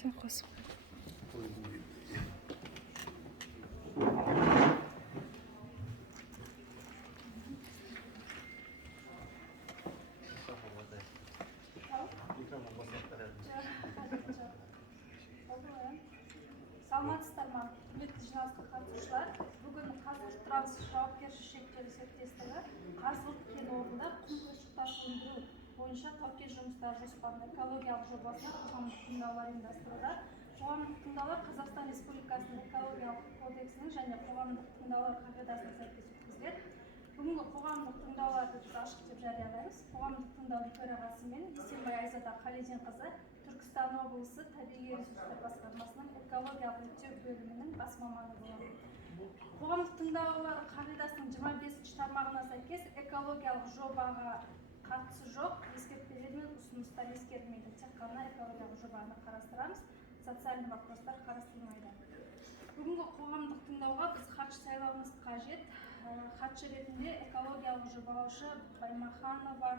Sen қосып. Саламатсыздар ма, құрметті жиналысқа қатысушылар. Бүгін Қазтранс жауапкершілігі шектеулі серіктестігі Қазығұрт кен орнында құм қиыршықтас өндіру бойынша тау-кен жұмыстары жоспарының экологиялық жобасына қоғамдық тыңдаулар ұйымдастыруда. Қоғамдық тыңдаулар Қазақстан Республикасының экологиялық кодексінің және қоғамдық тыңдаулар қағидасына сәйкес өткізіледі. Бүгінгі қоғамдық тыңдауларды біз ашық деп жариялаймыз. Қоғамдық тыңдаудың төрағасымен Есенбай Айзада Қаледенқызы, Түркістан облысы табиғи ресурстар басқармасының экологиялық реттеу бөлімінің бас маманы болады. Қоғамдық тыңдаулар қағидасының 25 тармағына сәйкес экологиялық жобаға қатысы жоқ, ескертпелер мен ұсыныстар ескерілмейді. Тек қана экологиялық жобаны қарастырамыз, социальный вопростар қарастырылмайды. Бүгінгі қоғамдық тыңдауға біз хатшы сайлауымыз қажет. Хатшы ретінде экологиялық жобалаушы Баймаханова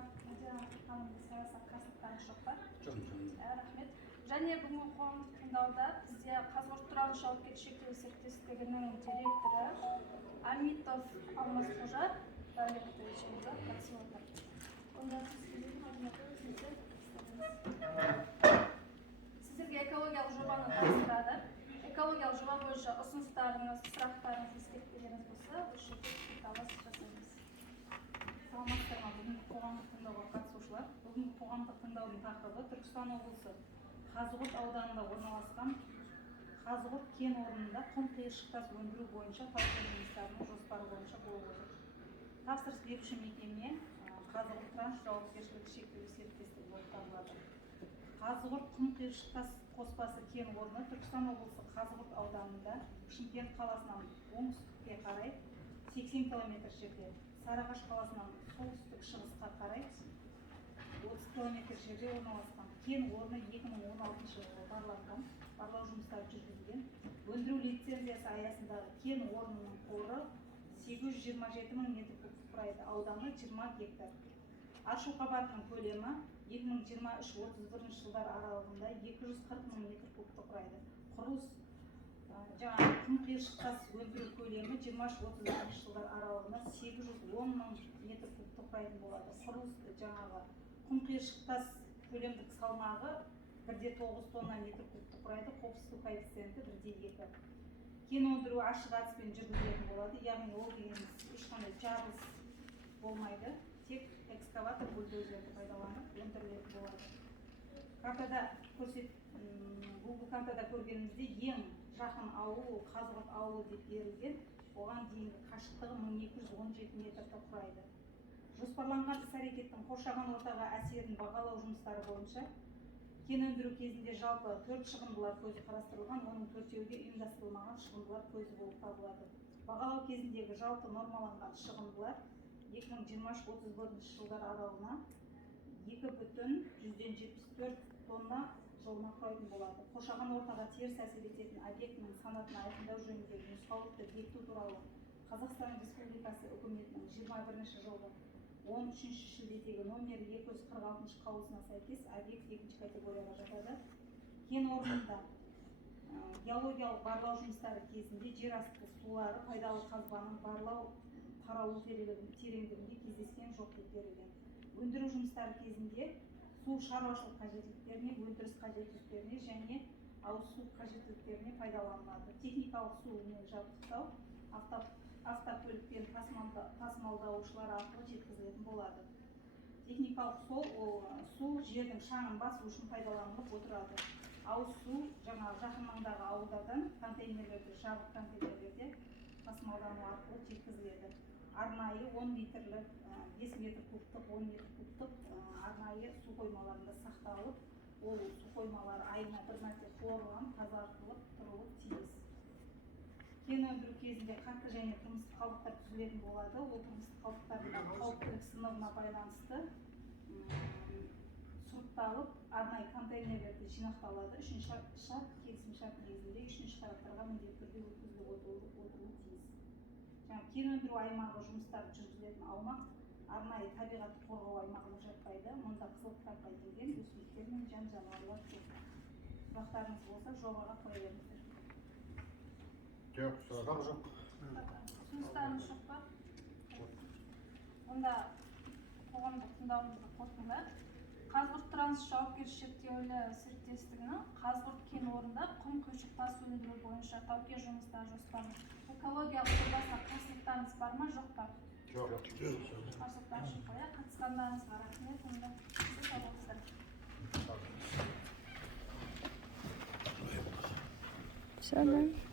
рахмет. Және бүгінгі қоғамдық тыңдауда бізде Қазтранс жауапкершілігі шектеулі серіктестігінің директоры Амитов Алмасқожа Давлетович қатысып отыр. Сіздерге экологиялық жобаны таныстырады. Экологиялық жоба бойынша ұсыныстарыңыз, сұрақтарыңыз, ескертпелеріңіз болса, осы жерде пікірталас жасаймыз. Саламатсыздар ма, бүгінгі қоғамдық тыңдауға қатысушылар. Бүгінгі қоғамдық тыңдаудың тақырыбы Түркістан облысы Қазығұрт ауданында орналасқан Қазығұрт кен орнында құм қиыршықтас өндіру бойынша тау-кен жұмыстарының жоспары бойынша болып отыр. Тапсырыс беруші мекеме Қазтранс жауапкершілігі шектеулі серіктестігі болып табылады. Қазығұрт құм қиыршықтас қоспасы кен орны Түркістан облысы Қазығұрт ауданында Шымкент қаласынан оңтүстікке қарай 80 км жерде, Сарыағаш қаласынан солтүстік шығысқа қарай 30 км жерде орналасқан. Кен орны 2016 жылы барланған, барлау жұмыстары жүргізілген. Өндіру лицензиясы аясындағы кен орнының қоры 827 мың метр куб құрайды, ауданы 20 гектар. Аршу қабатының көлемі 2023-31 жылдар аралығында 240 мың метр кубты құрайды. Құрылыс құм қиыршықтас өндіру көлемі 23-31 жылдар аралығында 810 мың метр кубты құрайтын болады. Құрылыс құм қиыршықтас көлемдік салмағы 1,9 тонна метр кубты құрайды, қауіпсіздік коэффициенті 1,2. Кен өндіру ашық әдіспен жүргізілетін болады, яғни ол дегеніміз ешқандай жарылыс болмайды, тек экскаватор бульдозерді пайдаланып өндірілетін болады. Google картада көргенімізде ең жақын ауыл Қазығұрт ауылы деп берілген, оған дейінгі қашықтығы 1217 метрді құрайды. Жоспарланған іс-әрекеттің қоршаған ортаға әсерін бағалау жұмыстары бойынша кен өндіру кезінде жалпы 4 шығындылар көзі қарастырылған, оның 4-еуде ұйымдастырылмаған шығындылар көзі болып табылады. Бағалау кезіндегі жалпы нормаланған шығындылар 2023-31 жылдар аралығына 2,174 тонна жылына құрайтын болады. Қоршаған ортаға теріс әсер ететін объектінің санатын айқындау жөніндегі нұсқаулықты бекіту туралы Қазақстан Республикасы үкіметінің 21 жылғы 13 шілдедегі номері 246 қаулысына сәйкес объект 2 категорияға жатады. Кен орнында геологиялық барлау жұмыстары кезінде жер асты сулары пайдалы қазбаның барлау таралу тереңдігінде кездескен жоқ деп берілген. Өндіру жұмыстары кезінде су шаруашылық қажеттіліктеріне, өндіріс қажеттіліктеріне және ауыз су қажеттіліктеріне пайдаланылады. Техникалық сумен жабдықтау автокөлікпен тасымалдаушылар арқылы жеткізілетін болады. Техникалық су жердің шаңын басу үшін пайдаланылып отырады. Ауыз су жақын маңдағы ауылдардан контейнерлерде, жабық контейнерлерде тасымалдану арқылы жеткізіледі. Арнайы 10 литрлік, 5 метр кубтық, 10 метр кубтық арнайы су қоймаларында сақталып, ол су қоймалары айына бір мәрте хлорланып, тазартылып тұруы тиіс. Кен өндіру кезінде қатты және тұрмыстық қалдықтар түзілетін болады. Ол тұрмыстық қалдықтардың қауіптілік сыныбына байланысты сұрыпталып, арнайы контейнерлерде жинақталады. Үшінші шарт келісімшарт негізінде үшінші тараптарға міндетті түрде өткізіліп отыруы тиіс. Кен өндіру аймағы жұмыстары жүргізілетін аумақ арнайы табиғатты қорғау аймағына жатпайды. Мұнда қызыл кітапқа енген өсімдіктер мен жан-жануарлар жоқ. сұрақтарыңыз болса жобаға қоя беріңіздер. Жоқ, сұрақ жоқ. Ұсыныстарыңыз жоқ па? Онда қоғамдық тыңдауымызды қорытындылайық. Қазығұрт Транс жауапкершілігі шектеулі серіктестігінің Қазығұрт кен орнында құм көшіп тас өндіру бойынша тау-кен жұмыстары жоспарлы. Экологиялық жобасына қарсылықтарыңыз бар ма, жоқ па? Жоқ. Қарсылықтар жоқ қоя. Қатысқандарыңызға рахмет. Онда сіз сау болыңыздар. Все, да?